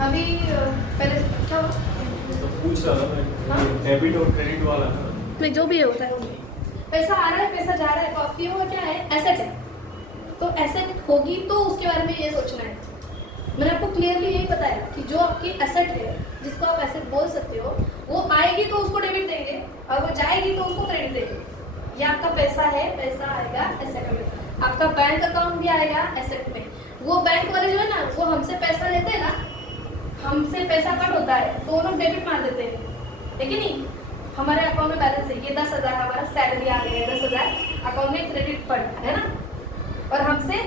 अभी पहले क्या हुआ? तो पूछ रहा था मैं, डेबिट और क्रेडिट वाला ना, नहीं जो भी होता है वो पैसा आ रहा है पैसा जा रहा है, तो आपकी वो क्या है, एसेट है। तो एसेट होगी तो उसके बारे में ये सोचना है। मैंने आपको क्लियरली यही बताया कि जो आपकी एसेट है, जिसको आप एसेट बोल सकते हो, वो आएगी तो उसको डेबिट देंगे और वो जाएगी तो उसको क्रेडिट देंगे। ये आपका पैसा है, पैसा आएगा एसेट में। आपका बैंक अकाउंट भी आएगा एसेट में। वो बैंक वाले जो है ना, वो हमसे पैसा लेते हैं ना, हमसे पैसा कट होता है तो वो लोग डेबिट मार देते हैं, है कि नहीं? हमारे अकाउंट में बैलेंस है, ये 10,000 हमारा सैलरी आ गया है, 10,000 अकाउंट में क्रेडिट पड़ा है ना, और हमसे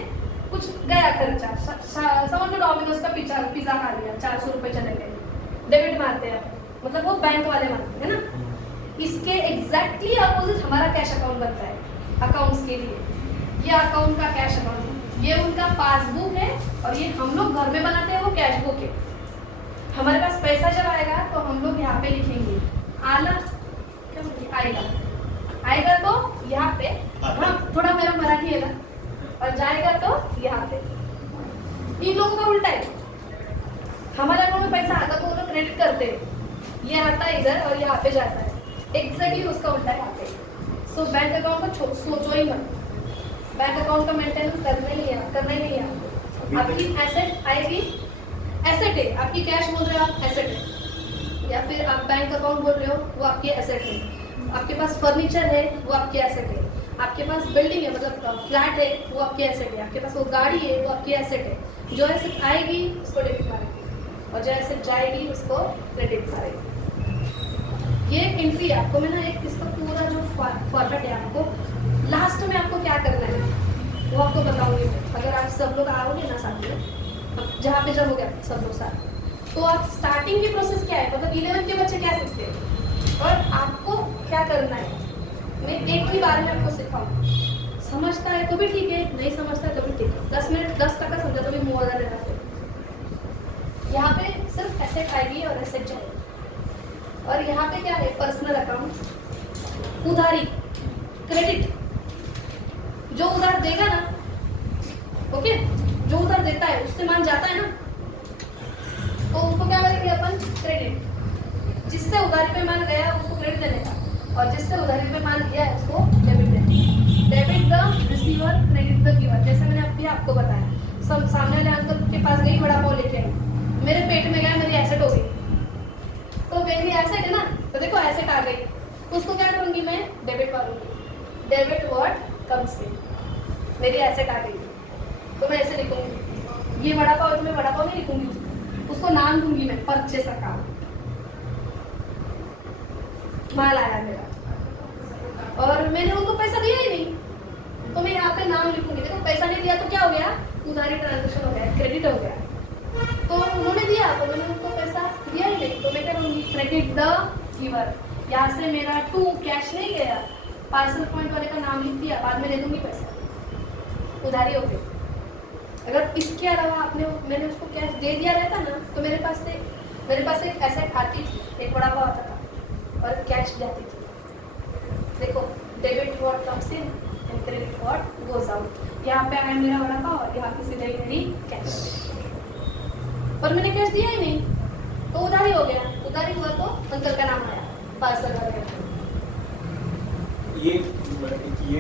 कुछ गया खर्चा, समझ लो डोमिनोज का पिज्जा खा लिया, 400 रुपये चले गए, डेबिट मारते हैं, मतलब वो बैंक वाले मारते हैं ना। इसके एग्जैक्टली अपोजिट हमारा कैश अकाउंट बनता है अकाउंट्स के लिए। ये अकाउंट का कैश अकाउंट है, ये उनका पासबुक है, और ये हम लोग घर में बनाते हैं वो कैश बुक है। हमारे पास पैसा जब आएगा तो हम लोग यहाँ पे लिखेंगे आना, क्या आएगा तो यहाँ पे, हाँ थोड़ा मेरा मराठी है ना, और जाएगा तो यहाँ पे। इन लोगों का उल्टा है, हमारे अकाउंट में पैसा आता तो वो लोग क्रेडिट करते हैं, ये आता है इधर और यहाँ पे जाता है, एग्जैक्टली उसका उल्टा है यहाँ पे। सो बैंक अकाउंट का सोचो ही मत, बैंक अकाउंट का मेंटेनेंस करना ही नहीं है आपको। आपकी एसेट आएगी, एसेट है आपकी, कैश बोल रहे हो आप एसेट है, या फिर आप बैंक अकाउंट बोल रहे हो वो आपकी एसेट है। आपके पास फर्नीचर है वो आपकी एसेट है, आपके पास बिल्डिंग है मतलब फ्लैट है वो आपकी एसेट है, आपके पास वो गाड़ी है वो आपकी एसेट है। जो एसेट आएगी उसको डेबिट मारेगी और जो एसेट जाएगी उसको क्रेडिट मारेगी। ये एंट्री आपको मैं ना एक इसका पूरा जो फॉर्मेट है, आपको लास्ट में आपको क्या करना है वो आपको बताऊंगी मैं। अगर आप सब लोग आओगे ना साथ में, जहाँ पे जब हो गया सब लोग साथ, तो आप स्टार्टिंग की प्रोसेस क्या है, मतलब 11 के बच्चे क्या सीखते हैं और आपको क्या करना है, मैं एक ही बार में आपको सिखाऊँ। समझता है तो भी ठीक है, नहीं समझता है तो भी ठीक है, 10 मिनट 10% समझा तो भी मोर देन इनफ। यहाँ पे सिर्फ एसेट आएगी और एसेट जाएगी, और यहाँ पे क्या है, पर्सनल अकाउंट, उधारी, क्रेडिट। जो उधार देगा ना, ओके, जो उधार देता है उससे मान जाता है ना, तो उसको क्या करेंगे अपन, क्रेडिट। जिससे उधारी पे मान गया उसको क्रेडिट देने का, और जिससे उधारी पे मान लिया है उसको डेबिट देने का। Debit the receiver, credit the giver. जैसे मैंने अभी आपको बताया, सामने वाले अंकल के पास गई, बड़ा पाव लेके आई, मेरे पेट में गया, मेरी एसेट हो गई, तो मेरी एसेट है ना, तो देखो एसेट आ गई, तो उसको क्या करूंगी मैं, डेबिट मारूंगी। डेबिट व्हाट कम्स इन, मेरी एसेट आ गई तो मैं ऐसे लिखूंगी, ये वड़ा पाव है तो मैं वड़ा पाव नहीं लिखूंगी, उसको नाम दूंगी मैं, परचेस अकाउंट। माल आया मेरा और मैंने उनको पैसा दिया ही नहीं, तो मैं यहाँ पे नाम लिखूंगी। देखो पैसा नहीं दिया तो क्या हो गया, उधारी ट्रांजेक्शन हो गया, क्रेडिट हो गया। तो उन्होंने दिया तो मैंने उनको पैसा दिया ही नहीं, तो मैं क्या करूँगी, क्रेडिट द गिवर। यहाँ से मेरा टू कैश नहीं गया, पार्सल पॉइंट वाले का नाम लिख दिया, बाद में दे दूंगी पैसा, उधारी हो गई। अगर इसके अलावा मैंने उसको कैश दे दिया रहता ना, तो मेरे पास एक एसेट आती थी, एक बड़ा पाव आता था और कैश जाती थी। देखो, debit what comes in and credit what goes out. यहाँ पे आया मेरा बड़ा पाव और यहाँ पे सीधे ही मेरी कैश, पर मैंने कैश दिया ही नहीं, तो उधारी हो गया। उधारी हुआ तो अंकल का नाम आया, पार्सल वाले। ये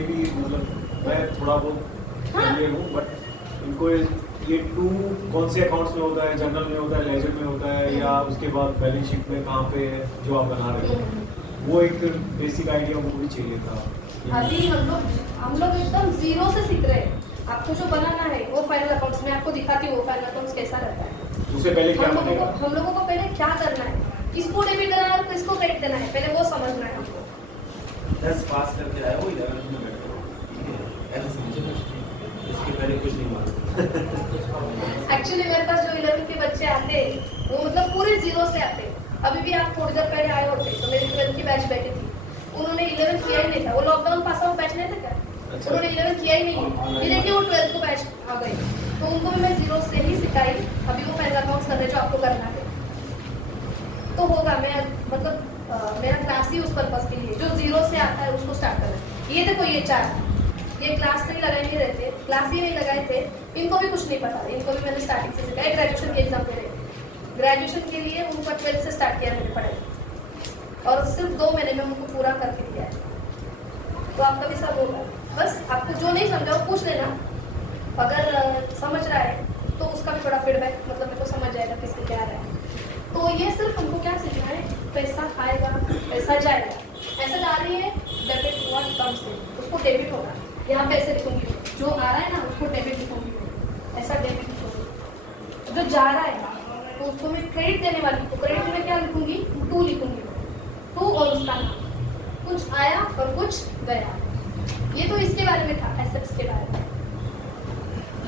भी मतलब मैं थोड़ा बहुत ये हूँ, बट इनको ये टू कौन से अकाउंट्स में होता है, जनरल में होता है, लेजर में होता है, या उसके बाद बैलेंस शीट में कहाँ पे है जो आप बना रहे हो, वो एक बेसिक आइडिया वो भी चाहिए था। अभी हम लोग एकदम जीरो से सीख रहे हैं। आपको जो बनाना है वो फाइनल अकाउंट्स में आपको दिखाती हूँ, वो फाइनल अकाउंट्स कैसा रहता है। उससे पहले क्या बनेगा, हम लोगों को पहले क्या करना है, किसको डेबिट देना है और किसको क्रेडिट देना है, पहले वो समझना है हमको। 10 पास करके आया वो 11 में बैठा, ठीक है, ऐसा समझे, इसके पहले कुछ नहीं मालूम। एक्चुअली मेरे पास जो 11 के बच्चे आते हैं वो मतलब पूरे जीरो से आते हैं। अभी भी आप थोड़ी देर पहले आए होते तो मेरी 12 की बैच बैठी थी, उन्होंने 11 किया ही नहीं था, वो लॉकडाउन पास आउट बैच नहीं था क्या, उन्होंने 11 किया ही नहीं, फिर देखिए वो 12 को बैच आ गई, तो उनको भी मैं जीरो से ही सिखाई। अभी वो पहला अकाउंट्स कर रहे जो आपको करना है, तो होगा। मैं मतलब मेरा क्लास ही उस पर्पज के लिए, जो जीरो से आता है उसको स्टार्ट करना है। ये देखो, ये 4 ये क्लास नहीं लगाए नहीं रहते, क्लास ही नहीं लगाए थे इनको भी कुछ नहीं पता, इनको भी मैंने स्टार्टिंग से सिखाया। ग्रेजुएशन के एग्जाम दे रहे, ग्रेजुएशन के लिए उनको 12 से स्टार्ट किया मैंने पढ़ाई, और सिर्फ 2 महीने में उनको पूरा करके दिया है। तो आपका भी सब होगा, बस आपको जो नहीं समझा वो पूछ लेना, अगर समझ रहा है तो उसका भी थोड़ा फीडबैक, मतलब मेरे को समझ जाएगा किसको क्या रहा है। तो ये सिर्फ हमको क्या सीखना है, पैसा आएगा पैसा जाएगा, ऐसा जा रही है डेबिट व्हाट कम्स इन, उसको डेबिट होगा, यहाँ पे ऐसे लिखूंगी, जो आ रहा है ना उसको डेबिट लिखूंगी, ऐसा डेबिट लिखूंगी। जो जा रहा है तो उसको मैं क्रेडिट देने वाली हूँ, क्रेडिट में क्या लिखूंगी, टू लिखूंगी, टू और उसका नाम, कुछ आया और कुछ गया। ये तो इसके बारे में था, एसेट्स के बारे में।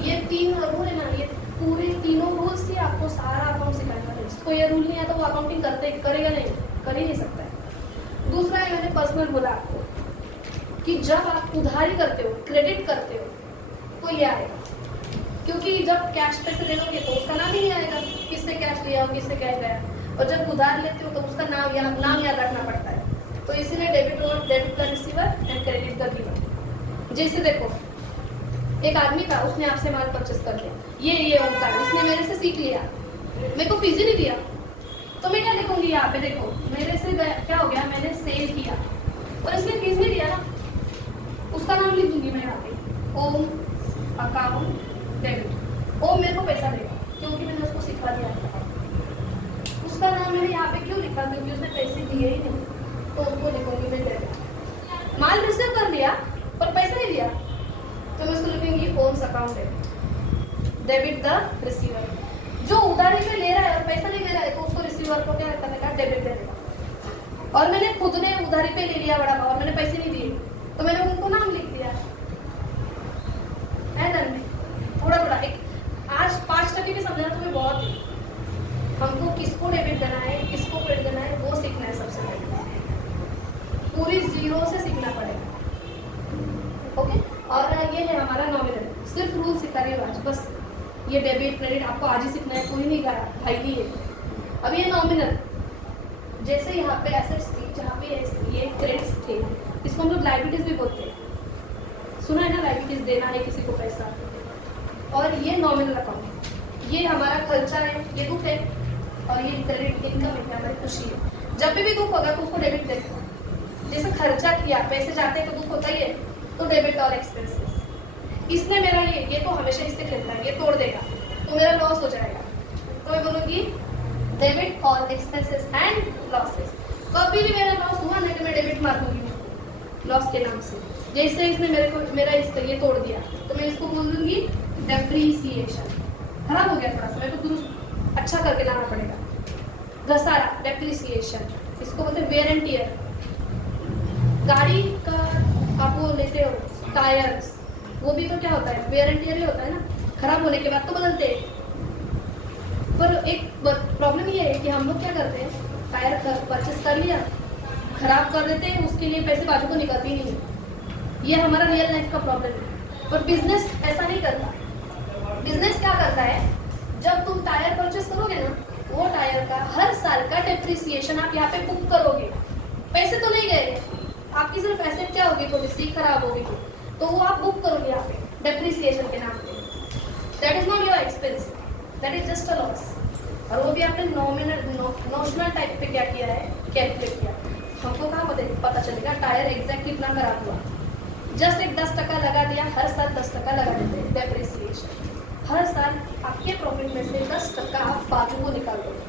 ये 3 रूल है ना, ये पूरे तीनों रूल्स से आपको सारा अकाउंट सिखाना है। जिसको ये रूल नहीं है तो वो अकाउंटिंग करेगा नहीं, कर ही नहीं सकता है। दूसरा है, मैंने पर्सनल बोला आपको कि जब आप उधारी करते हो, क्रेडिट करते हो, तो ये आएगा, क्योंकि जब कैश पैसे दे दोगे तो उसका नाम ही नहीं आएगा, किसने कैश लिया और किसने कैश गया, और जब उधार लेते हो तो उसका नाम याद रखना पड़ता है। तो इसीलिए डेबिट का रिसीवर एंड क्रेडिट का गिवर। जैसे देखो, एक आदमी था, उसने आपसे माल परचेस कर लिया, ये ओमकार, इसने मेरे से सीख लिया, मेरे को फीस ही नहीं दिया, तो मैं क्या लिखूंगी यहाँ पे, देखो मेरे से क्या हो गया, मैंने सेल किया और इसने फीस नहीं दिया ना, उसका नाम लिख दूंगी मैं यहाँ पे, ओम अकाउंट डेबिट। ओम मेरे को पैसा देगा क्योंकि मैंने उसको सिखा दिया था। उसका नाम मैंने यहाँ पे क्यों लिखा, क्योंकि उसने पैसे दिए ही नहीं, तो उसको लिखूंगी मैं डेबिट। माल रिसीव कर लिया पर पैसे नहीं दिया, तो मैं उसको लिखूंगी Om's account debit the receiver. जो उधारी पे ले रहा है और पैसा नहीं दे रहा है तो उसको रिसीवर को क्या करने का, डेबिट देने। और मैंने खुद ने उधारी पे ले लिया बड़ा और मैंने पैसे नहीं दिए, तो मैंने उनको नाम लिख दिया है ना। थोड़ा थोड़ा एक आज 5% भी समझना तुम्हें बहुत है। हमको किसको डेबिट देना है, किसको क्रेडिट देना है, वो सीखना है सबसे पहले, पूरी जीरो से सीखना पड़ेगा। ओके, और ये है हमारा नॉमिनल, सिर्फ रूल सिखा रही हूँ आज, बस ये डेबिट क्रेडिट आपको आज ही सीखना है, कोई नहीं कहा भाई नहीं है। अब ये नॉमिनल, जैसे यहाँ पे एसेट्स थी, जहाँ पे ये क्रेडिट्स थे, इसको हम लोग लायबिलिटीज भी बोलते हैं, सुना है ना, लायबिलिटीज देना है किसी को पैसा। और ये नॉमिनल अकाउंट, ये हमारा खर्चा है, ये दुख है, और ये क्रेडिट इनकम है, हमारी खुशी है। जब भी दुख होगा तो उसको डेबिट देगा, जैसे खर्चा किया, पैसे जाते हैं तो दुख होता ही है, तो डेबिट और एक्सपेंसेस। इसने मेरा ये तो हमेशा इससे खेलता है, ये तोड़ देगा तो मेरा लॉस हो जाएगा, तो मैं बोलूँगी डेबिट और एक्सपेंसेस एंड लॉसेस। कभी भी मेरा लॉस हुआ ना, तो मैं डेबिट मार दूंगी उसको लॉस के नाम से। जैसे इसने मेरा इसका ये तोड़ दिया, तो मैं इसको बोल दूंगी डेप्रीसिएशन। खराब हो गया थोड़ा सा, मेरे को दुरुस्त अच्छा करके लाना पड़ेगा। घसारा, डेप्रीसिएशन, इसको बोलते हैं वेयर एंड टियर। गाड़ी का आप वो लेते हो टायर्स, वो भी तो क्या होता है, वेयर एंड टियर ही होता है ना, खराब होने के बाद तो बदलते हैं। पर एक प्रॉब्लम ये है कि हम लोग क्या करते हैं, टायर परचेस कर लिया, खराब कर देते हैं, उसके लिए पैसे बाजू को निकलते ही नहीं है। ये हमारा रियल लाइफ का प्रॉब्लम है। पर बिजनेस ऐसा नहीं करता। बिजनेस क्या करता है, जब तुम टायर परचेस करोगे ना, वो टायर का हर साल का डेप्रिसिएशन आप यहाँ पे बुक करोगे। पैसे तो नहीं गए, आपकी सिर्फ एसेट क्या होगी, थोड़ी सी खराब होगी, तो वो आप बुक करोगे यहाँ पे डेप्रिसिएशन के नाम पे। That is not your expense, that is just a loss. और वो भी आपने नॉमिनल टाइप पे क्या किया है, कैलकुलेट किया। हमको कहाँ पता चलेगा टायर एग्जैक्ट कितना खराब हुआ, जस्ट एक 10% लगा दिया, हर साल 10% लगा देते हैं डेप्रिसिएशन। हर साल आपके प्रॉफिट में से 10% आप बाजू को निकाल दोगे,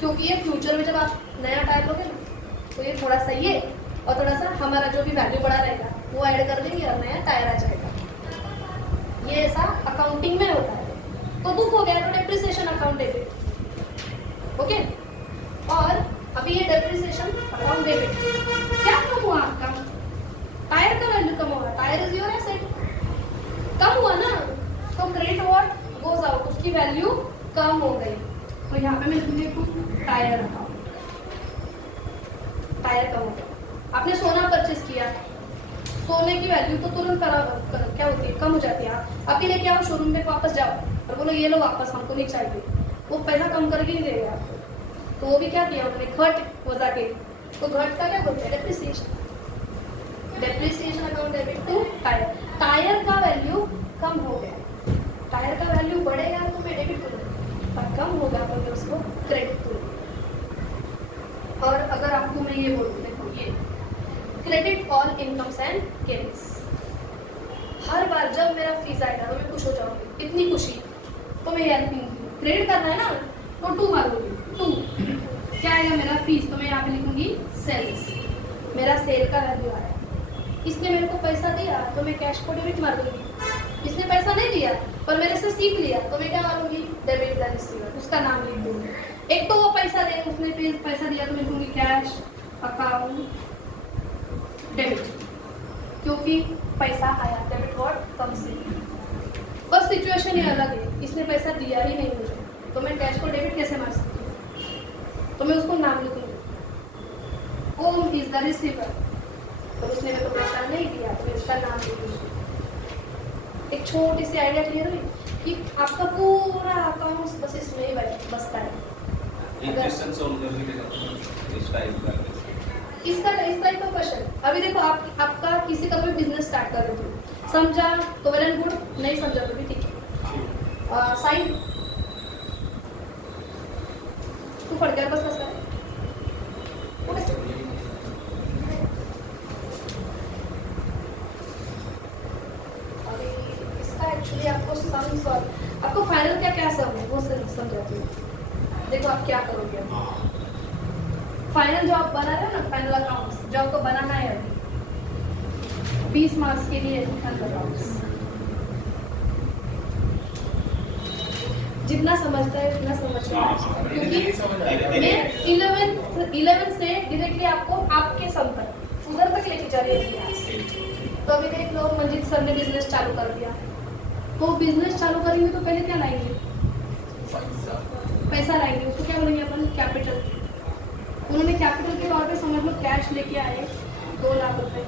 क्योंकि ये फ्यूचर में जब आप नया टायर लोगे ना, तो ये थोड़ा सा ये और थोड़ा सा हमारा जो भी वैल्यू बढ़ा रहेगा वो ऐड कर देंगे और नया टायर आ जाएगा। ये ऐसा अकाउंटिंग में होता है। तो दुख हो गया तो डेप्रिसिएशन अकाउंट डेबिट। ओके, और अभी ये डेप्रिसिएशन अकाउंट डेबिट क्या कम हुआ आपका, टायर का वैल्यू कम होगा, टायर इज योर एसेट, कम हुआ ना, तो क्रेडिट व्हाट गोज आउट, उसकी वैल्यू कम हो गई। तो यहाँ पे मैं लिखूंगी टायर अकाउंट, टायर कम हो गया। आपने सोना परचेस किया, सोने की वैल्यू तो तुरंत क्या होती है, कम हो जाती है। आप अभी लेके आओ शोरूम में, वापस जाओ और बोलो ये लो वापस, हमको नहीं चाहिए, वो पैसा कम करके ही देगा आपको। तो वो भी क्या किया उन्होंने, घट हो जाके, तो घट का क्या बोलते हैं, depreciation. Depreciation account debit to tyre, tyre का वैल्यू कम हो गया। टायर का वैल्यू बढ़ेगा तो मैं डेबिट करूँगी, और कम होगा तो मैं उसको क्रेडिट करूँगी। और अगर आपको मैं ये बोलूँ, देखो ये credit all incomes and gains, हर बार जब मेरा फीस आएगा तो मैं खुश हो जाऊँगी, इतनी खुशी तो मैं याद लिखूँगी, क्रेडिट करना है ना तो 2 मारूंगी, 2 क्या आएगा मेरा फीस, तो मैं यहाँ पे लिखूँगी सेल्स, मेरा सेल का वैल्यू आया। इसने मेरे को पैसा दिया तो मैं कैश को डेबिट मार दूंगी, इसने पैसा नहीं दिया पर मेरे से सीख लिया तो मैं क्या मारूंगी, डेबिट द रिसीवर, उसका नाम लिख दूंगी। एक तो वो पैसा दे, उसने पैसा दिया तो मैं लिखूंगी कैश अकाउंट डेबिट, क्योंकि पैसा आया, डेबिट वर्ड कम से, बस सिचुएशन ही अलग है, इसने पैसा दिया ही नहीं मुझे तो मैं कैश को डेबिट कैसे मार सकती हूँ, तो मैं उसको नाम लिखूंगी, ओम इज द रिसीवर, तो उसने मेरे को पैसा नहीं दिया तो मैं उसका नाम लिखूंगी। एक छोटी सी आइडिया क्लियर हुई कि आपका पूरा अकाउंट बस इसमें ही बसता है। एक क्वेश्चन सॉल्व करने के बाद इस टाइप का इस टाइप का क्वेश्चन, अभी देखो आपका किसी का भी बिजनेस स्टार्ट कर रहे थे, समझा तो वेल एंड गुड, नहीं समझा तो भी ठीक है। साइन तू फटक्यावर बस कर एक्चुअली आपको सम सॉल्व, आपको फाइनल क्या सम है वो समझाती हूँ। देखो आप क्या करोगे, फाइनल जो आप बना रहे हो ना, फाइनल अकाउंट्स जो आपको बनाना है अभी 20 मार्क्स के लिए फाइनल अकाउंट्स, जितना समझता है उतना समझता है, क्योंकि मैं 11 से डायरेक्टली आपको आपके सम तक उधर तक लेके जा रही है। तो अभी देख लो मंजीत सर ने बिजनेस चालू कर दिया, तो बिजनेस चालू करेंगे तो पहले क्या लाएंगे, पैसा लाएंगे, उसको क्या बोलेंगे अपन, कैपिटल। उन्होंने कैपिटल के तौर पे समझ लो कैश लेके आए 2 लाख रुपए।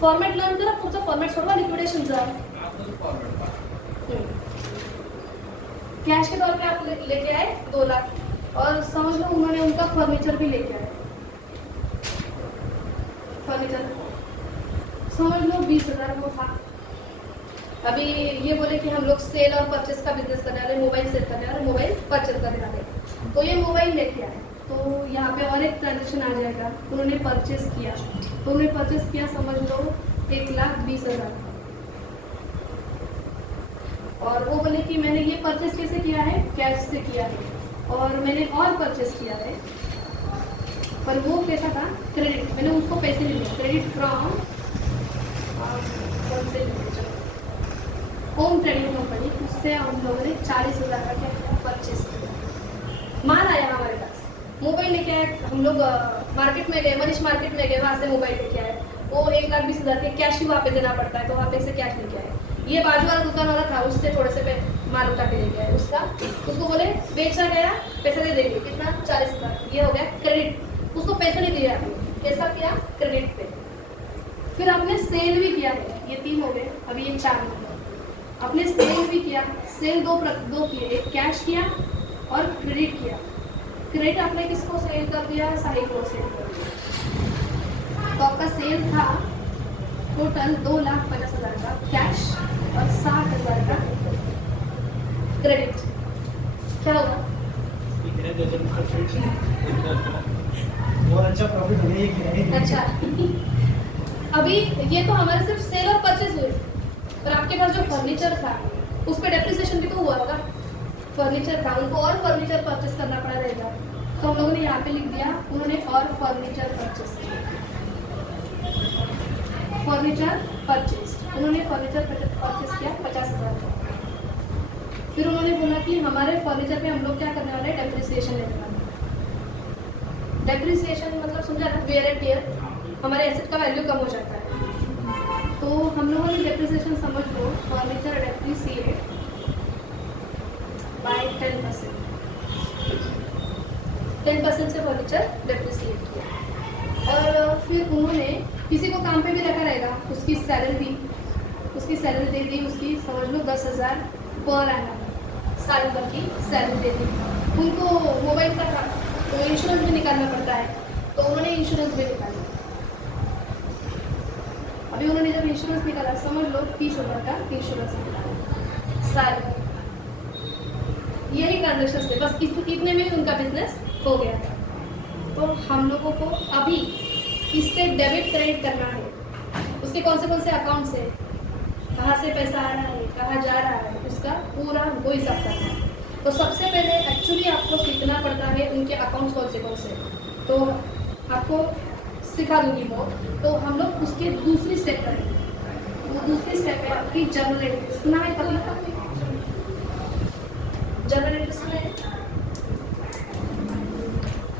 फॉर्मेट लर्न करा, पुढचा फॉर्मेट सोडवा लिक्विडेशनचा, कैश के तौर पे आप लेके आए 2 लाख, और समझ लो उन्होंने उनका फर्नीचर भी लेके आए, फर्नीचर समझ लो 20,000 वो था। अभी ये बोले कि हम लोग सेल और परचेस का बिजनेस करने वाले, मोबाइल सेल करने वाले, मोबाइल परचेस करने वाले, तो ये मोबाइल लेके आए, तो यहाँ पे और एक ट्रांजेक्शन आ जाएगा, उन्होंने परचेस किया, तो उन्होंने परचेस किया समझ लो 1,20,000, और वो बोले कि मैंने ये परचेस कैसे किया है, कैश से किया है, और मैंने और परचेस किया है, पर वो कैसा था, क्रेडिट, मैंने उसको पैसे नहीं दिए, credit from home trading company, उससे हम लोगों ने 40,000 का क्या किया, परचेस किया। माल आया हमारे पास, मोबाइल लेके आए, हम लोग मार्केट में गए, मनीष मार्केट में गए, वहाँ से मोबाइल लेके आए, वो 1,20,000 के कैश ही वहाँ पे देना पड़ता है, तो वहाँ पे से कैश लेके आए। ये बाजू वाला दुकान वाला था, उससे थोड़े से माल उठा के लेके आए, उसको बोले बेचा गया, पैसा दे देंगे, कितना, 40,000, ये हो गया क्रेडिट, उसको पैसा नहीं दिया, कैसा किया, क्रेडिट पे। फिर आपने सेल भी किया है, ये 3 हो गए, अभी ये 4 हो गए, आपने सेल भी किया, सेल दो किए, एक कैश किया और क्रेडिट किया। क्रेडिट आपने किसको सेल कर दिया, साहिल को सेल कर दिया, तो आपका सेल था टोटल 2,50,000 का कैश और 60,000 का क्रेडिट, क्या होगा, बहुत अच्छा प्रॉफिट हो गया। अच्छा अभी ये तो हमारे सिर्फ सेल और परचेज हुए, पर आपके पास जो फर्नीचर था उस पर डेप्रिसिएशन भी तो हुआ होगा, फर्नीचर था, उनको और फर्नीचर परचेस करना पड़ा रहेगा, तो हम लोगों ने यहाँ पे लिख दिया उन्होंने और फर्नीचर परचेस किया, फर्नीचर परचेस, उन्होंने फर्नीचर परचेस किया 50,000 का। फिर उन्होंने बोला कि हमारे फर्नीचर पे हम लोग क्या करने वाले हैं, डेप्रिसिएशन लेने वाले। डेप्रिसिएशन मतलब समझा ना, वेयर एंड टियर, हमारे एसेट का वैल्यू कम हो जाता है, तो हम लोगों ने डेप्रिसिएशन समझ लो, फर्नीचर डेप्रिसिएट बाय 10%, 10% से फर्नीचर डेप्रिसिएट किया। और फिर उन्होंने किसी को काम पे भी रखा रहेगा, उसकी सैलरी दे दी, उसकी समझ लो 10,000 पर एनम, साल भर की सैलरी दे दी। उनको मोबाइल का था तो इंश्योरेंस भी निकालना पड़ता है, तो उन्होंने इंश्योरेंस भी निकाला। अभी उन्होंने जब इंश्योरेंस निकाला, समझ लो 30,000 का इंश्योरेंस निकाला साल। यही ट्रांजेक्शन थे, बस इतने में उनका बिजनेस हो गया था। तो हम लोगों को अभी इससे डेबिट क्रेडिट करना है। उसके कौन से अकाउंट से कहाँ से पैसा आ रहा है, कहाँ जा रहा है, उसका पूरा हमको हिसाब करना है। तो सबसे पहले एक्चुअली आपको सीखना पड़ता है उनके अकाउंट्स कौन से। तो आपको सिखा दूंगी वो। तो हम लोग उसके दूसरी स्टेप करेंगे। वो दूसरी स्टेप है आपकी जर्नल एंट्री। सुना है कभी जर्नल एंट्री? सुना है?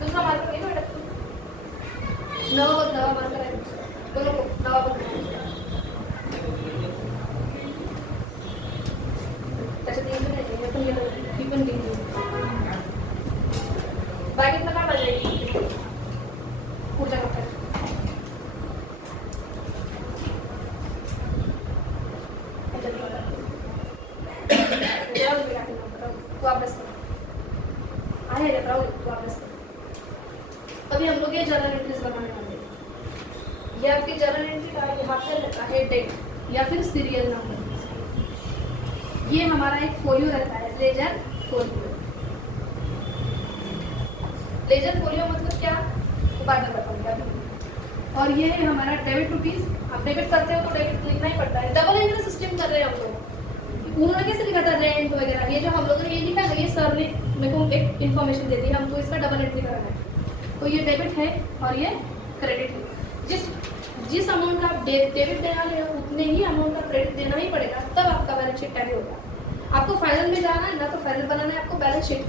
दूसरा मार्क है ना, नवा मार्क है, बोलो नवा त्याच्यात एक पण आहे, हे पण गेलं, ही पण गेली, बागेतनं काय पाहिजे पुढच्या कप्प्यात. तू अभ्यास कर, आहे रे राहुल, तू अभ्यास कर. अभी हम लोग ये जर्नल एंट्रीज बनाने वाले हैं. ये आपकी जर्नल एंट्री का यहाँ पे रहता है डेट या फिर सीरियल नंबर. ये हमारा एक फोलियो रहता है, लेजर फोलियो. लेजर फोलियो मतलब क्या, बाद में बताऊंगा. और ये है हमारा डेबिट रुपीज. आप डेबिट करते हो तो डेबिट लिखना ही पड़ता है. डबल एंट्री सिस्टम कर रहे हैं हम लोग. उन्होंने कैसे लिखा था रेंट वगैरह, ये जो हम लोगों ने ये लिखा है, ये सर ने मेरे को एक इन्फॉर्मेशन दे दी, हमको इसका डबल एंट्री कराना है. तो ये डेबिट है और ये क्रेडिट है. जिस अमाउंट का आप डेबिट देना ले उतने ही अमाउंट का क्रेडिट देना ही पड़ेगा, तब आपका बैलेंस शीट टैली होगा. आपको फाइनल में जाना है ना, तो फाइनल बनाना है आपको बैलेंस शीट,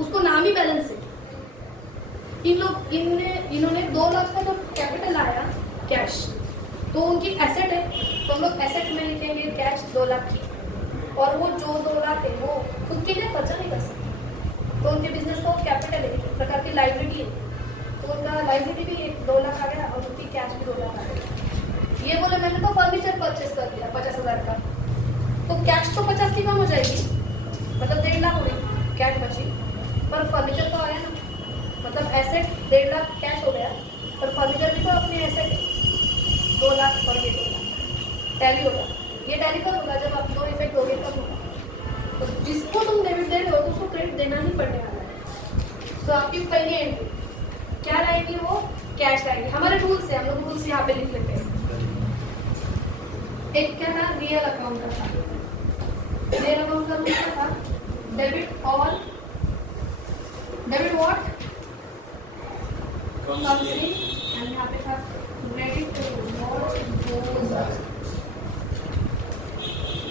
उसको नाम ही बैलेंस है. इन्होंने 2 लाख का जो कैपिटल आया कैश, तो उनकी एसेट है, तो हम लोग एसेट में लिखेंगे कैश 2 लाख की. और वो जो 2 लाख है वो खुद के लिए खर्चा नहीं कर सकते, तो उनके बिजनेस का कैपिटल है, एक प्रकार की लाइबिलिटी है. तो उनका लाइबिलिटी भी 2 लाख आ गया और उनकी कैश भी 2 लाख आ गया. ये बोले मैंने तो फर्नीचर परचेस कर लिया 50,000 का, तो कैश तो 50 की कम हो जाएगी, मतलब 1.5 लाख हो गई कैश बची, पर फर्नीचर तो आया ना, मतलब एसेट 1.5 लाख कैश हो गया, पर फर्नीचर भी तो अपने एसेट है 2 लाख और ये 2 लाख टैली होगा. ये टैली कब होगा, जब आप 2 इफेक्ट हो गए तब होगा. तो जिसको तुम डेबिट दे रहे हो तो उसको क्रेडिट देना ही पड़ने वाला है. तो आपकी पहली एंट्री क्या रहेगी, वो कैश रहेगी. हमारे रूल्स है, हम लोग रूल्स यहाँ पे लिख लेते हैं. एक क्या था, रियल अकाउंट का था. रियल अकाउंट का रूल क्या था, debit all, debit what comes in, and यहाँ पे था क्रेडिट व्हाट गोज आउट.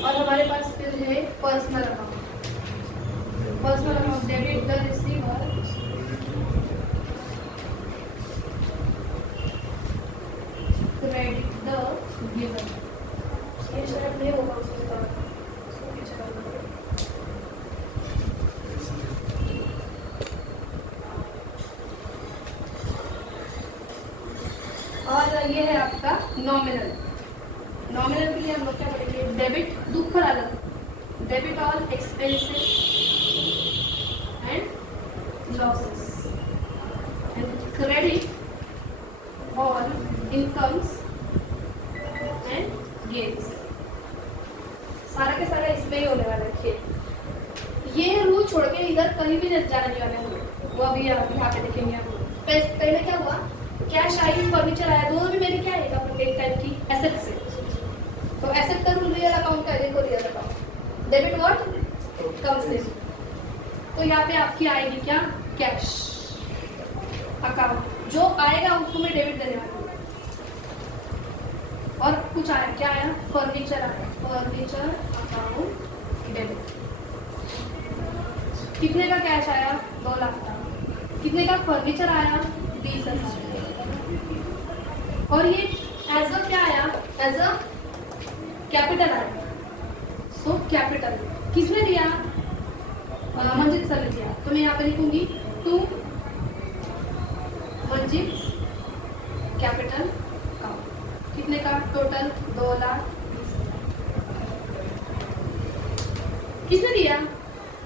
और हमारे पास फिर है personal account. Personal account debit the receiver, credit the giver. ये शायद नहीं होगा उसके बाद. और ये है आपका नॉमिनल. नॉमिनल के लिए हम लोग क्या पढ़ेंगे, डेबिट दुख पर अलग, debit all expenses and losses, and credit all incomes and gains. सारा के सारा इसमें ही होने वाला है. ये रूल छोड़ के इधर कहीं भी जाना नहीं वाले हैं, वो अभी यहाँ पे देखेंगे आप. पहले क्या हुआ, कैश आई, फर्नीचर आया, दोनों भी मेरे क्या आएगा एक टाइप की एसेट से. तो एसेट का रूल रियल अकाउंट का है, देखो real account debit what comes in. तो यहाँ पे आपकी आएगी क्या, कैश अकाउंट. जो आएगा उसको मैं डेबिट देने वाली हूँ. और कुछ आया, क्या आया, फर्नीचर आया, फर्नीचर अकाउंट डेबिट. कितने का कैश आया, 2 लाख का. कितने का फर्नीचर आया, 20,000. और ये एज अ क्या आया, एज अ कैपिटल आया. सो कैपिटल किसने दिया, मंजित सर ने दिया. तो मैं यहाँ पे लिखूंगी टू मंजित कैपिटल अकाउंट. कितने का, टोटल 2,20,000. किसने दिया,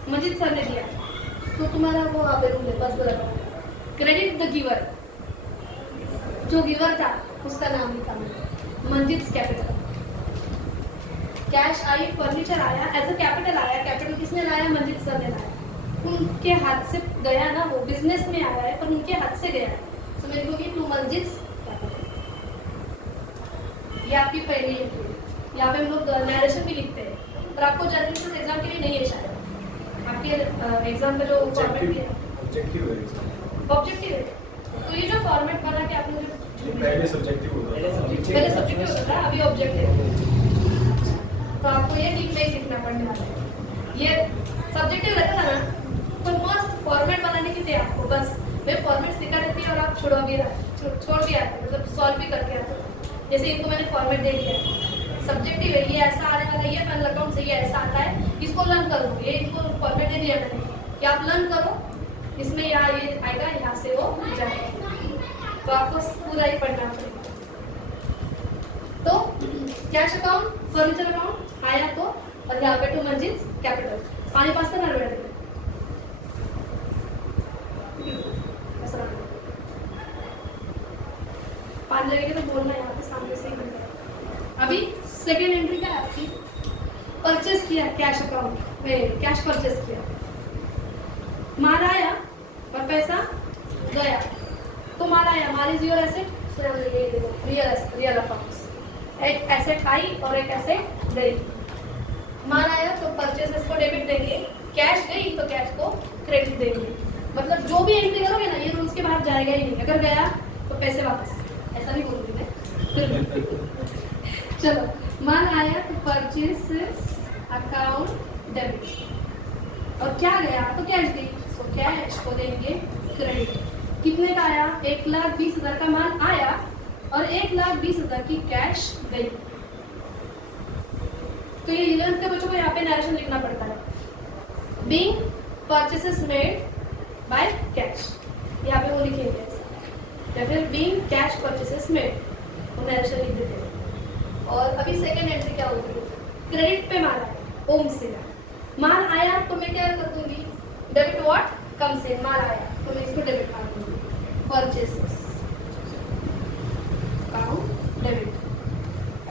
मंजित सर ने दिया. तो तुम्हारा वो आप रूल है personal account. Credit the giver, जो गिवर था उसका नाम लिखा मैंने. Manjit capital. Cash I, furniture आया, एज अ कैपिटल आया। कैपिटल किसने लाया? मंजित सर ने लाया। उनके हाथ से गया ना, वो बिजनेस में आया है पर उनके हाथ से गया है। तो मेरे को ये टू मंजित कैपिटल, ये आपकी पहली एंट्री। यहाँ पे हम लोग नरेशन भी लिखते हैं, पर आपको जर्नलिस्ट एग्जाम के लिए नहीं है शायद। आपके एग्जाम का जो फॉर्मेट दिया ऑब्जेक्टिव है, ऑब्जेक्टिव है। तो ये जो फॉर्मेट बना के आपने जो पहले सब्जेक्टिव होता पहले था। पहले सब्जेक्टिव होता था, अभी ऑब्जेक्टिव। तो आपको ये डीप में सीखना पड़ने वाला है। ये सब्जेक्टिव रहता था ना, तो मस्त फॉर्मेट बनाने की थी आपको। बस मैं फॉर्मेट सिखा देती और आप छोड़ भी आते, मतलब सॉल्व भी करके आते। जैसे इनको मैंने फॉर्मेट दे दिया, सब्जेक्टिव है, ये ऐसा आने वाला, ये फाइनल अकाउंट से ये ऐसा आता है, इसको लर्न करो। ये इनको फॉर्मेट दे दिया मैंने कि आप लर्न करो, इसमें यहाँ ये आएगा, यहाँ से वो जाएगा। तो आपको पूरा ही पढ़ना पड़ेगा। तो कैश अकाउंट, फर्नीचर अकाउंट आया तो, और यहाँ पे टू मंजिल कैपिटल। पानी पास करना बेटा, ऐसा रखना। पानी लगेगा तो बोलना, यहाँ पे सामने से ही मिल जाएगा। अभी सेकेंड एंट्री क्या है आपकी? परचेस किया, कैश अकाउंट में कैश परचेस किया, माल आया और पैसा गया। तो माल आया, माल is your asset, real accounts. एक एसेट आई और एक एसेट गई। माल आया तो परचेसेस को डेबिट देंगे, कैश गई तो कैश को क्रेडिट देंगे। मतलब जो भी एंट्री करोगे ना, ये रूल्स के बाहर जाएगा ही नहीं। अगर गया तो पैसे वापस, ऐसा नहीं बोलूँगी मैं। चलो, माल आया तो परचेसेस अकाउंट डेबिट, और क्या गया तो कैश गई, तो कैश को देंगे क्रेडिट। कितने का आया? 1,20,000 का माल आया और 1,20,000 की कैश गई। तो ये 11th के बच्चों को यहाँ पे नरेशन लिखना पड़ता है। Being purchases made by cash, यहाँ पे वो लिखेंगे ऐसा, या फिर बीइंग कैश परचेसेस मेड, वो नरेशन लिख देते हैं। और अभी सेकेंड एंट्री क्या होगी? क्रेडिट पे माल आया, ओम से माल आया तो मैं क्या कर दूंगी? डेबिट व्हाट कम से, माल आया तो मैं इसको डेबिट मार दूंगी। परचेसेस अकाउंट डेबिट,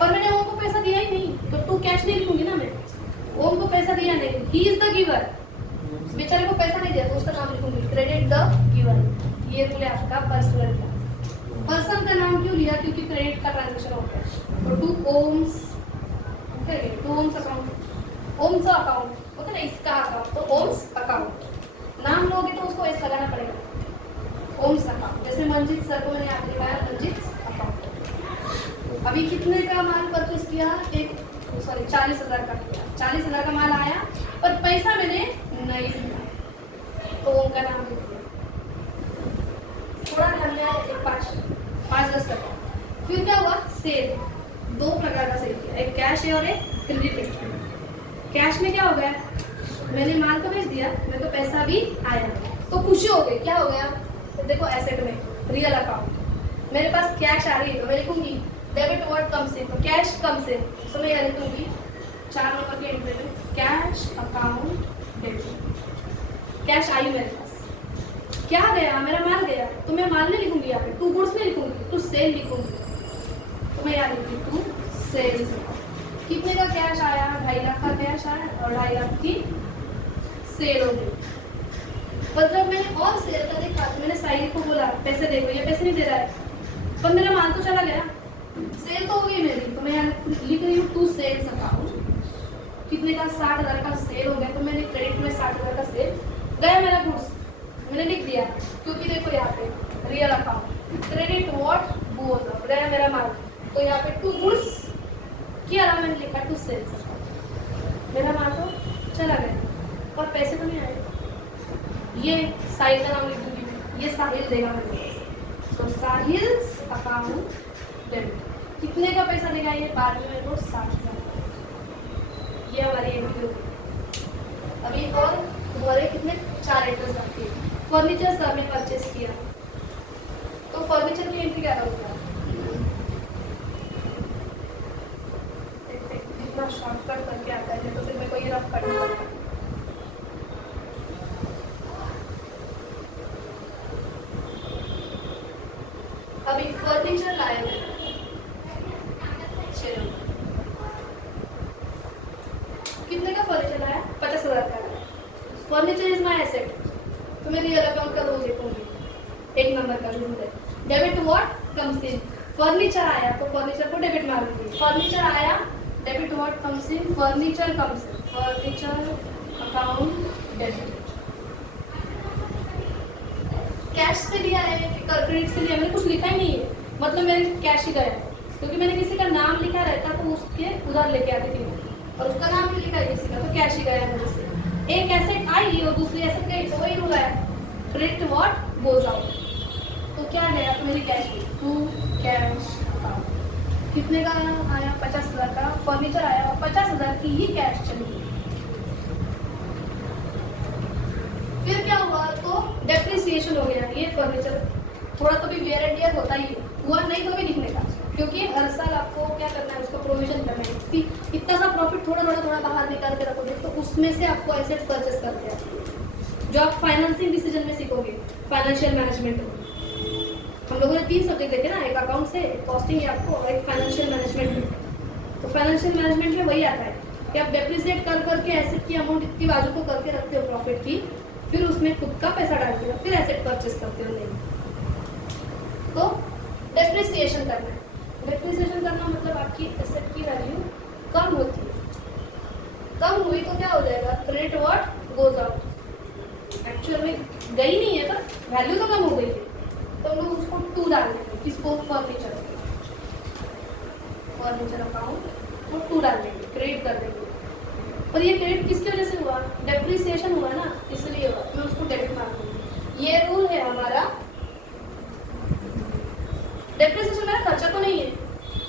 और मैंने ओम को पैसा दिया ही नहीं, तो टू कैश नहीं लिखूंगी ना मैं। ओम को पैसा दिया नहीं, ही इज द गिवर, बेचारे को पैसा नहीं दिया तो उसका नाम लिखूंगी क्रेडिट द गिवर। ये रूल है आपका पर्सनल का। पर्सन का नाम क्यों लिया? क्योंकि क्रेडिट का ट्रांजेक्शन होता है। तो to Om's, to Om's account, Om's account होता है ना, इसका अकाउंट, तो ओम्स अकाउंट। नाम लोगे तो उसको ऐसा लगाना पड़ेगा, ओम्स अकाउंट। जैसे मंजित सर को मैंने आपको लिखाया मंजित अकाउंट। अभी कितने का माल परचेस किया? 40,000 का किया। 40,000 का माल आया पर पैसा मैंने नहीं दिया, तो उनका नाम लिख दिया। थोड़ा ध्यान में आया, एक 5-10 टका। फिर क्या हुआ? सेल, 2 प्रकार का सेल किया, एक कैश है और एक क्रेडिट है। कैश में क्या हो गया? मैंने माल तो बेच दिया, मेरे को पैसा भी आया, तो खुशी हो गई। क्या हो गया? तो देखो एसेट में रियल अकाउंट, मेरे पास कैश आ रही है तो मैं लिखूंगी डेबिट वर्ड कम से, तो कैश कम से, तो मैं यहाँ लिखूंगी 4 नंबर की एंट्री में cash account debit. Cash I मेरे पास, क्या गया? मेरा माल गया, तो मैं माल नहीं लिखूंगी यहाँ पे, टू गुड्स नहीं लिखूंगी, टू सेल लिखूंगी। तो मैं यहाँ लिखूंगी टू सेल्स। कितने का कैश आया? 2.5 लाख का कैश आया और 2.5 लाख की सेल हो गई। मतलब मैंने और सेल का देखा तो मैंने साहिल को बोला पैसे दे दो, ये पैसे नहीं दे रहा है, पर मेरा माल तो चला गया, सेल तो हो गई मेरी। तो मैं यहाँ लिख रही हूँ टू सेल्स अकाउंट। कितने का? 60,000 का सेल हो गया, तो मैंने क्रेडिट में 60,000 का सेल गया मेरा गुड्स, मैंने लिख दिया, क्योंकि देखो यहाँ पे रियल अकाउंट क्रेडिट व्हाट बोल गया मेरा माल, तो यहाँ पे टू गुड्स के अलावा मैंने लिखा टू सेल्स अकाउंट। मेरा माल तो चला गया और पैसे तो नहीं आए। ये साहिल का नाम लिख दूंगी, ये साहिल देगा मुझे, तो साहिल्स अकाउंट डेबिट। कितने का पैसा देगा ये? बाद में मेरे को 60,000। ये हमारी एंट्री होगी। अभी और हमारे कितने? 4 एंट्रीज बाकी है। फर्नीचर सर ने परचेस किया, तो फर्नीचर की एंट्री क्या होगा? इतना शॉर्टकट करके आता है तो फिर मेरे को ये रफ करना पड़ेगा। अभी फर्नीचर लाए, कितने का फर्नीचर आया? 50,000 का आया। फर्नीचर इज माई एसेट, तो मैं रियल अकाउंट का रूल देखूंगी, एक नंबर का रूल है। Debit what comes in, furniture आया तो फर्नीचर को डेबिट मारूंगी। फर्नीचर आया, debit what comes in, furniture comes in, furniture account debit. Cash से लिया है कि क्रेडिट से लिया, मैंने कुछ लिखा ही नहीं है, मतलब मेरे कैश ही गया, क्योंकि मैंने किसी का नाम लिखा रहता तो उसके उधर लेके आती थी और उसका नाम भी लिखा है किसी का, तो कैश ही गया मेरे से। एक एसेट आई और दूसरी एसेट गई, तो वही रूल आया, क्रेडिट व्हाट गोज आउट। तो क्या गया? तो मेरी कैश गई टू कैश अकाउंट। कितने का आया? 50,000 का फर्नीचर आया और 50,000 की ही कैश चली गई। फिर क्या हुआ? तो डेप्रिसिएशन हो गया। ये फर्नीचर थोड़ा तो भी वेयर एंड टियर होता ही है, हुआ नहीं तो भी लिखने का, क्योंकि हर साल आपको क्या करना है, उसका प्रोविजन करना है। इतना सा प्रॉफिट थोड़ा बाहर निकाल के रखोगे तो उसमें से आपको एसेट परचेस करते हैं, जो आप फाइनेंसिंग डिसीजन में सीखोगे, फाइनेंशियल मैनेजमेंट में। हम लोगों ने 3 सब्जेक्ट देखे ना, एक अकाउंट से, कॉस्टिंग है आपको, और एक फाइनेंशियल मैनेजमेंट में। तो फाइनेंशियल मैनेजमेंट में वही आता है कि आप डेप्रिसिएट कर करके एसेट की अमाउंट इतनी बाजू को करके रखते हो प्रॉफिट की, फिर उसमें खुद का पैसा डालते हो, फिर एसेट परचेस करते हो। नहीं तो डेप्रिसिएशन करना है। डेप्रिसिएशन करना मतलब आपकी एसेट की वैल्यू कम होती है, कम हुई तो क्या हो जाएगा? Credit what goes out. Actual में गई नहीं है पर वैल्यू तो कम हो गई है, तो हम लोग उसको 2 डाल देंगे। किसको? फर्नीचर अकाउंट को 2 डाल देंगे, क्रेडिट कर देंगे। और ये क्रेडिट किसकी वजह से हुआ? डेप्रिसिएशन हुआ ना, इसलिए हुआ, मैं उसको डेबिट मार दूंगी। ये रूल है हमारा। डेप्रिसिएशन मेरा खर्चा तो नहीं है,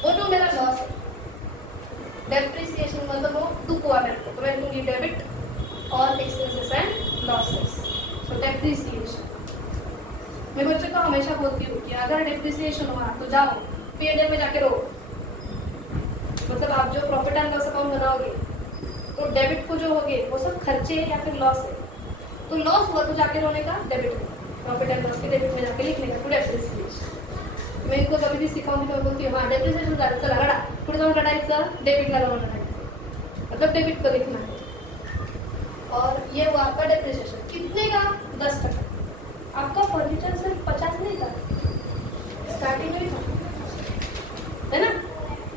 वो तो मेरा लॉस है। डेप्रिसिएशन मतलब वो दुख हुआ मेरे को, तो मैं लूंगी डेबिट और एक्सपेंसेस एंड लॉसेस। तो डेप्रिसिएशन मैं बच्चों को हमेशा बोलती हूँ कि अगर डेप्रिसिएशन हुआ तो जाओ P&L में जाके रो, मतलब आप जो प्रॉफिट एंड लॉस अकाउंट बनाओगे तो डेबिट को जो होगे वो सब खर्चे या फिर लॉस है। तो लॉस हुआ तो जाके रोने का डेबिट में, प्रॉफिट एंड लॉस के डेबिट में जाके लिखने का टू डेप्रिसिएशन। मैं इनको कभी भी सिखाऊंगी तो बोलती हूँ हाँ डेप्रिसिएशन चला रडा पुढे जाऊन रडायचं, डेबिटला जाऊन रडायचं, मतलब डेबिट को लिखना है। और ये हुआ आपका डेप्रिसिएशन। कितने का? 10%। आपका फर्नीचर सिर्फ 50 नहीं था, स्टार्टिंग में भी था, है ना?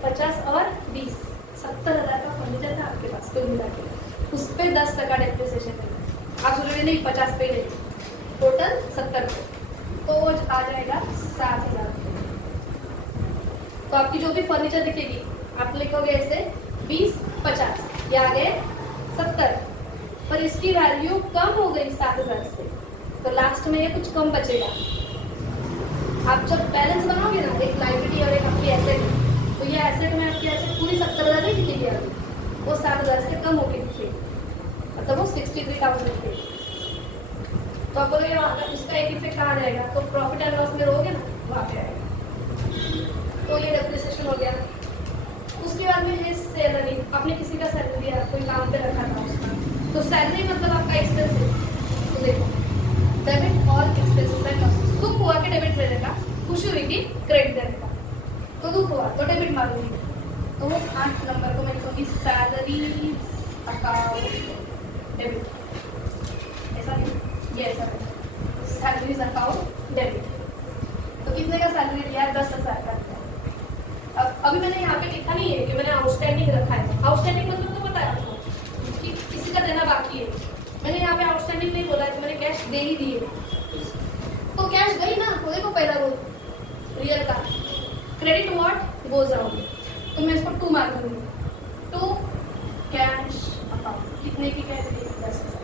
50 और 20 70,000 का फर्नीचर था आपके पास कुल मिला के, उस पर 10% डेप्रिसिएशन है। आप सोचोगे नहीं 50 पे नहीं, टोटल 70 पे, तो वो आ जाएगा 7,000। तो आपकी जो भी फर्नीचर दिखेगी आप लिखोगे ऐसे 20 50, ये आ गए 70, पर इसकी वैल्यू कम हो गई 7,000 से, तो लास्ट में ये कुछ कम बचेगा। आप जब बैलेंस बनाओगे ना, एक लाइबिलिटी और एक आपकी एसेट, तो ये एसेट में आपकी एसेट पूरी 70,000 नहीं दिखेगी अभी, वो 7,000 से कम होकर दिखेगी, मतलब वो 63,000 दिखेगी। तो आप बोलोगे अगर उसका एक इफेक्ट कहाँ जाएगा, तो प्रॉफिट एंड लॉस में रहोगे ना, वहाँ पे आएगा। तो ये डेप्रिसिएशन हो गया। उसके बाद में है सैलरी। आपने किसी का सैलरी दिया, कोई काम पे रखा था उसका, तो सैलरी मतलब आपका एक्सपेंस है। तो देखो डेबिट और एक्सपेंसेस एंड लॉसेस। दुख हुआ कि डेबिट लेने का, खुशी हुई कि क्रेडिट देने का, तो दुख हुआ तो डेबिट मारूंगी। तो 8 नंबर को मैं लिखूंगी सैलरी अकाउंट डेबिट, ऐसा नहीं, ये ऐसा सैलरीज अकाउंट डेबिट। तो कितने का सैलरी दिया है? 10,000 का। अब अभी मैंने यहाँ पे लिखा नहीं है कि मैंने आउटस्टैंडिंग रखा है। आउटस्टैंडिंग मतलब तो पता है आपको कि किसी का देना बाकी है। मैंने यहाँ पे आउटस्टैंडिंग नहीं बोला कि मैंने कैश दे ही दिए, तो कैश गई ना, तो देखो पहला रूल रियल का, क्रेडिट व्हाट गोज आउट, तो मैं इसको 2 मार दूंगी। 2 कैश अकाउंट, कितने की कैश दी? 10,000।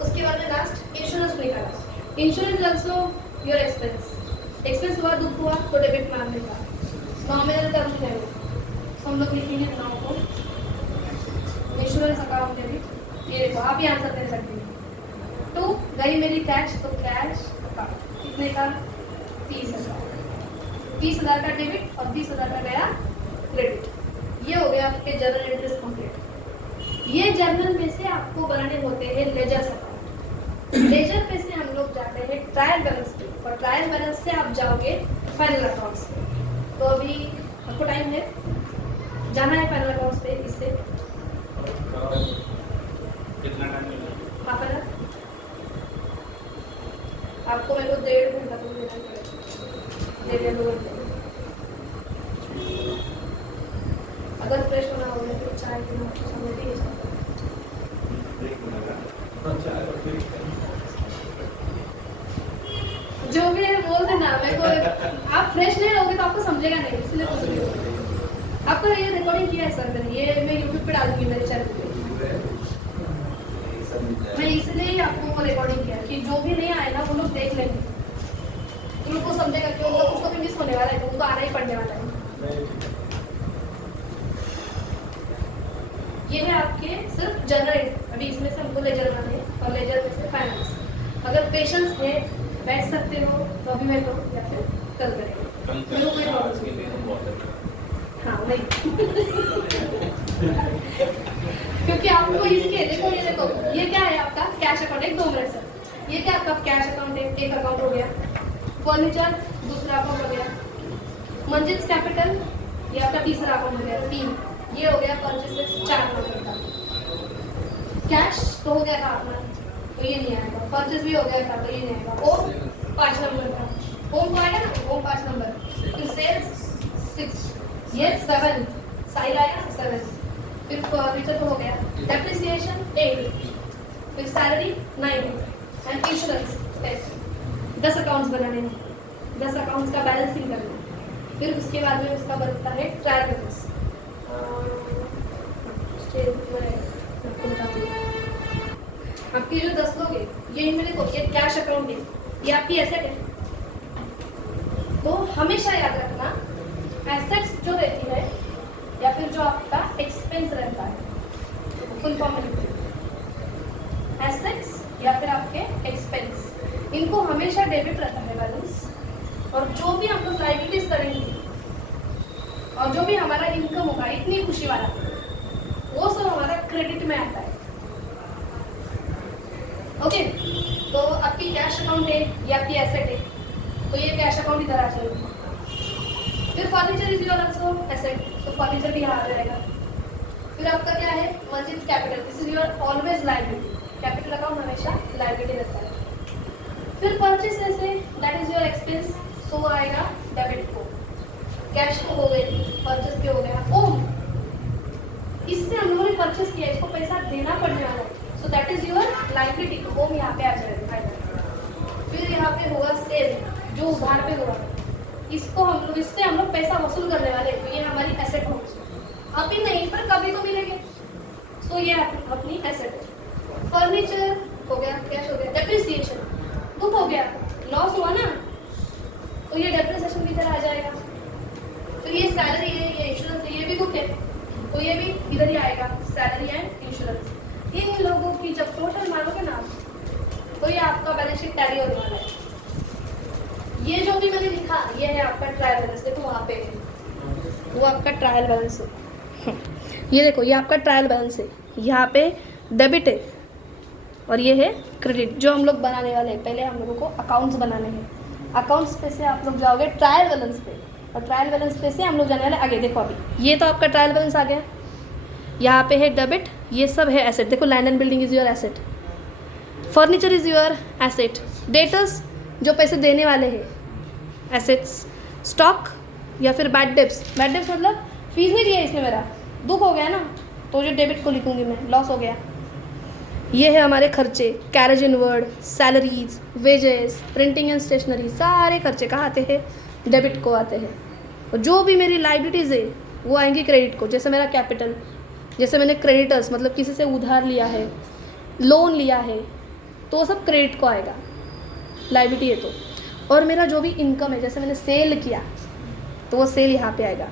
उसके बाद में लास्ट इंश्योरेंस निकाला। Insurance also your expense. Expense हुआ, दुख हुआ तो डेबिट मारने का। नॉमिनल टर्म है वो, तो हम लोग लिखेंगे 9 को इंश्योरेंस अकाउंट डेबिट। ये देखो आप ही आंसर दे सकते हैं। 2 गई मेरी कैश, तो कैश अकाउंट कितने का? 30,000। 30,000 का डेबिट और 20,000 का गया क्रेडिट। ये हो गया आपके जर्नल एंट्रीज कंप्लीट। ये जर्नल में से आपको बनाने होते हैं लेजर्स अकाउंट। लेजर पे से हम लोग जाते हैं ट्रायल बैलेंस पे, और ट्रायल बैलेंस से आप जाओगे फाइनल अकाउंट्स पे। तो अभी आपको टाइम है, जाना है फाइनल अकाउंट्स पे इससे। होना हो गया, फिर चाय पीना तो समझ नहीं सकता। ब्रेक बनेगा। अच्छा और फिर जो भी है बोल देना मेरे को। आप फ्रेश नहीं रहोगे तो आपको समझेगा नहीं, इसलिए कुछ नहीं बोलूंगी। आपको ये रिकॉर्डिंग किया है सर मैंने, ये मैं यूट्यूब पे डालूंगी मेरे चैनल पे। मैं इसलिए ही आपको वो रिकॉर्डिंग किया कि जो भी नहीं आए ना वो लोग देख लेंगे, उन लोग को समझेगा कि उनको कुछ तो भी मिस होने वाला है, उनको आना ही पड़ने वाला है। ये है आपके सिर्फ जनरल, अभी इसमें से हमको लेजर बनाने हैं और लेजर में से फाइनेंस। अगर पेशेंस है बैठ सकते हो तो अभी बैठो या फिर कल करेंगे, मेरे को कोई प्रॉब्लम नहीं। हाँ नहीं क्योंकि आपको इसके देखो, ये देखो ये क्या है आपका कैश अकाउंट, एक 2 मिनट सर, ये क्या आपका कैश अकाउंट है, एक अकाउंट हो गया, फर्नीचर दूसरा अकाउंट हो गया, मंजिल्स कैपिटल ये आपका तीसरा अकाउंट हो गया, 3 ये हो गया, परचेसेस 4 नंबर का, कैश तो हो गया था अपना तो ये नहीं आएगा, परचेस भी हो गया था तो ये नहीं आएगा, ओम 5 नंबर का, ओम तो आएगा ना, ओम 5 नंबर, फिर सेल्स 6, ये 7, साइल आएगा 7, फिर फर्नीचर तो हो गया, डेप्रिसिएशन 8, फिर सैलरी 9 एंड इंश्योरेंस 10। 10 अकाउंट्स बनाने हैं, 10 अकाउंट्स का बैलेंसिंग करना है, फिर उसके बाद में उसका बनता है ट्रायल बैलेंस। आपको बताती हूँ, आपके जो 10 लोग हैं ये इनमें देखो, ये कैश अकाउंट है, ये आपकी एसेट है, तो हमेशा याद रखना एसेट्स जो रहती है या फिर जो आपका एक्सपेंस रहता है, फुल फॉर्म में एसेट्स या फिर आपके एक्सपेंस, इनको हमेशा डेबिट रहता है बैलेंस, और जो भी हम लोग लाइबिलिटीज करेंगे और जो भी हमारा इनकम होगा इतनी खुशी वाला, वो सब हमारा क्रेडिट में आता है। ओके, तो आपकी कैश अकाउंट है या आपकी एसेट है, तो ये कैश अकाउंट इधर आ जाएगा, फिर furniture is your also asset, तो फर्नीचर भी यहाँ आ जाएगा, फिर आपका क्या है merchants capital, this is your always liability, capital account हमेशा लायबिलिटी रहता है, फिर परचेस ऐसे दैट इज योर एक्सपेंस, सो आएगा डेबिट को, कैश को हो गई, परचेस भी हो गया, ओम इससे हम लोगों ने परचेस किया, इसको पैसा देना पड़ने वाला है, so that is your liability, तो ओम यहाँ पे आ जाएगा। फिर यहाँ पे होगा सेल, जो उधार पे होगा, इसको हम लोग, इससे हम लोग पैसा वसूल करने वाले, तो ये हमारी एसेट होगी, अभी नहीं पर कभी तो मिलेंगे, सो ये अपनी एसेट है। फर्नीचर हो गया, कैश हो गया, डेप्रिसिएशन दुख हो गया, लॉस हुआ ना, तो ये डेप्रिसिएशन की तरह आ जाएगा, फिर ये सैलरी है, ये इंश्योरेंस है, ये भी दुख है, तो ये भी इधर ही आएगा, सैलरी एंड इंश्योरेंस। इन लोगों की जब टोटल मारोगे ना तो ये आपका बैलेंस शीट टैली होने वाला है। ये जो भी मैंने लिखा ये है आपका ट्रायल बैलेंस, देखो वहाँ पे वो आपका ट्रायल बैलेंस है, ये देखो ये आपका ट्रायल बैलेंस है, यहाँ पे डेबिट है और ये है क्रेडिट, जो हम लोग बनाने वाले हैं। पहले हम लोगों को अकाउंट्स बनाने हैं, अकाउंट्स पे से आप लोग जाओगे ट्रायल बैलेंस पे, और ट्रायल बैलेंस पे से हम लोग जाने वाले आगे। देखो अभी ये तो आपका ट्रायल बैलेंस आ गया, यहाँ पे है डेबिट, ये सब है एसेट, देखो land and building is your asset, furniture is your asset, debtors जो पैसे देने वाले हैं एसेट्स, स्टॉक या फिर बैड डेब्ट्स, बैड डेब्ट्स मतलब फीस नहीं दिया इसने मेरा, दुख हो गया ना, तो जो डेबिट को लिखूंगी मैं, लॉस हो गया। ये है हमारे खर्चे, carriage inward, salaries, wages, printing and stationery, सारे खर्चे कहाँ आते हैं, डेबिट को आते हैं। और जो भी मेरी लाइबिलिटीज़ है वो आएंगी क्रेडिट को, जैसे मेरा कैपिटल, जैसे मैंने क्रेडिटर्स मतलब किसी से उधार लिया है, लोन लिया है, तो वो सब क्रेडिट को आएगा, लाइबिलिटी है तो। और मेरा जो भी इनकम है, जैसे मैंने सेल किया तो वो सेल यहाँ पे आएगा।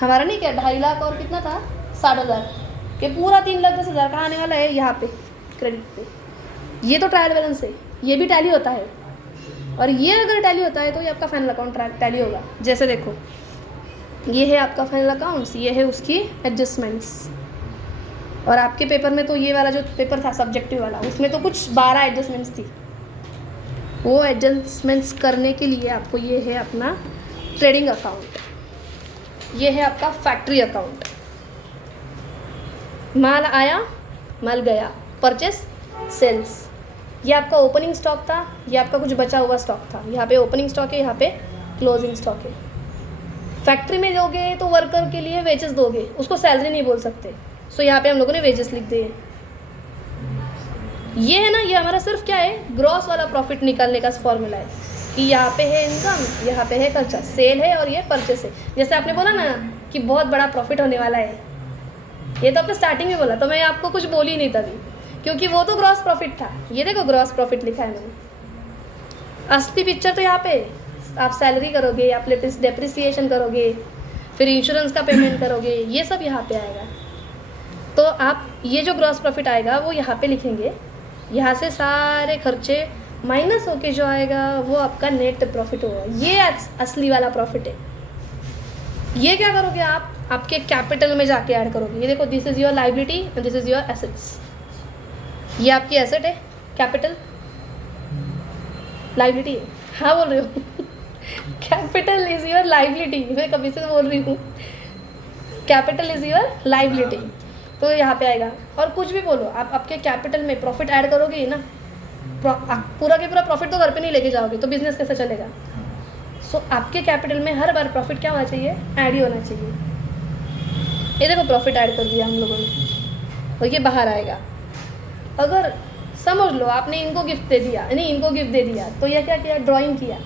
हमारा नहीं क्या 2.5 लाख और कितना था 60,000, ये पूरा 3,10,000 का आने वाला है यहाँ पे क्रेडिट पे। ये तो ट्रायल बैलेंस है, ये भी टैली होता है, और ये अगर टैली होता है तो ये आपका फाइनल अकाउंट टैली होगा। जैसे देखो ये है आपका फाइनल अकाउंट्स, ये है उसकी एडजस्टमेंट्स, और आपके पेपर में तो ये वाला जो पेपर था सब्जेक्टिव वाला, उसमें तो कुछ 12 एडजस्टमेंट्स थी। वो एडजस्टमेंट्स करने के लिए आपको ये है अपना ट्रेडिंग अकाउंट, ये है आपका फैक्ट्री अकाउंट, माल आया माल गया, परचेस सेल्स, ये आपका ओपनिंग स्टॉक था, ये आपका कुछ बचा हुआ स्टॉक था, यहाँ पे ओपनिंग स्टॉक है, यहाँ पे क्लोजिंग स्टॉक है। फैक्ट्री में दोगे तो वर्कर के लिए वेजेस दोगे, उसको सैलरी नहीं बोल सकते। सो यहाँ पे हम लोगों ने वेजेस लिख दिए। ये है ना, ये हमारा सिर्फ क्या है, ग्रॉस वाला प्रॉफिट निकालने का फॉर्मूला है कि यहाँ पे है इनकम, यहाँ पे है खर्चा, सेल है और ये परचेस है। जैसे आपने बोला ना कि बहुत बड़ा प्रॉफिट होने वाला है, ये तो आपने स्टार्टिंग में बोला, तो मैं आपको कुछ बोली नहीं तभी, क्योंकि वो तो ग्रॉस प्रॉफिट था। ये देखो ग्रॉस प्रॉफिट लिखा है मैंने। असली पिक्चर तो यहाँ पे आप सैलरी करोगे, आप डेप्रिसिएशन करोगे, फिर इंश्योरेंस का पेमेंट करोगे, ये सब यहाँ पे आएगा। तो आप ये जो ग्रॉस प्रॉफिट आएगा वो यहाँ पे लिखेंगे। यहाँ से सारे खर्चे माइनस होके जो आएगा वो आपका नेट प्रॉफिट होगा। ये असली वाला प्रॉफिट है। ये क्या करोगे आप, आपके कैपिटल में जाके ऐड करोगे। ये देखो, this is your liability and this is your assets. ये आपकी एसेट है, कैपिटल लाइबिलिटी है, हाँ बोल रही हूँ कैपिटल इज़ योर लाइबिलिटी, मैं कभी से बोल रही हूँ, कैपिटल इज़ योर लाइबिलिटी। तो यहाँ पे आएगा। और कुछ भी बोलो, आप आपके कैपिटल में प्रॉफिट ऐड करोगे ही ना, पूरा के पूरा प्रॉफिट तो घर पे नहीं लेके जाओगे, तो बिजनेस कैसे चलेगा। सो आपके कैपिटल में हर बार प्रॉफिट क्या होना चाहिए, ऐड ही होना चाहिए। ये देखो प्रॉफिट ऐड कर दिया हम लोगों ने, और ये बाहर आएगा। अगर समझ लो आपने इनको गिफ्ट दे दिया, नहीं इनको गिफ्ट दे दिया, तो यह क्या किया, ड्राइंग किया,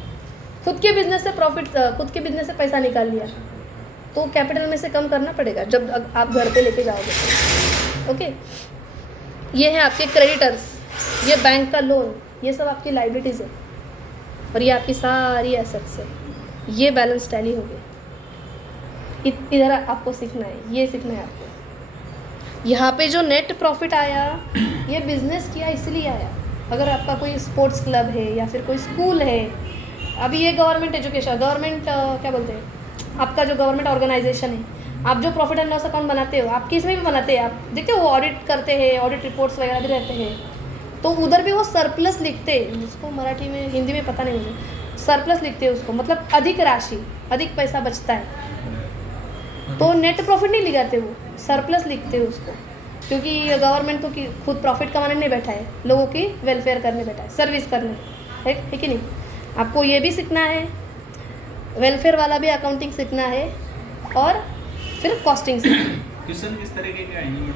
खुद के बिजनेस से प्रॉफिट, खुद के बिजनेस से पैसा निकाल लिया, तो कैपिटल में से कम करना पड़ेगा जब आप घर पे लेके जाओगे। ओके, ये है आपके क्रेडिटर्स, ये बैंक का लोन, ये सब आपकी लाइबिलिटीज़ है, और ये आपकी सारी एसेट्स है। ये बैलेंस टैली हो गई। इधर आपको सीखना है, ये सीखना है आपको। यहाँ पे जो नेट प्रॉफिट आया, ये बिजनेस किया इसलिए आया। अगर आपका कोई स्पोर्ट्स क्लब है या फिर कोई स्कूल है, अभी ये गवर्नमेंट एजुकेशन, गवर्नमेंट क्या बोलते हैं, आपका जो गवर्नमेंट ऑर्गेनाइजेशन है, आप जो प्रॉफिट एंड लॉस अकाउंट बनाते हो, आप किस में भी बनाते हैं, आप देखते हो वो ऑडिट करते हैं, ऑडिट रिपोर्ट्स वगैरह भी रहते हैं, तो उधर भी वो सरप्लस लिखते हैं, जिसको मराठी में हिंदी में पता नहीं मुझे, सरप्लस लिखते हैं उसको, मतलब अधिक राशि, अधिक पैसा बचता है। तो नेट प्रॉफिट नहीं लिखाते, वो सरप्लस लिखते हैं उसको, क्योंकि गवर्नमेंट तो खुद प्रॉफिट कमाने नहीं बैठा है, लोगों की वेलफेयर करने बैठा है, सर्विस करने है कि नहीं। आपको ये भी सीखना है, वेलफेयर वाला भी अकाउंटिंग सीखना है, और फिर कॉस्टिंग सीखना है। क्वेश्चन किस तरीके के आएंगे?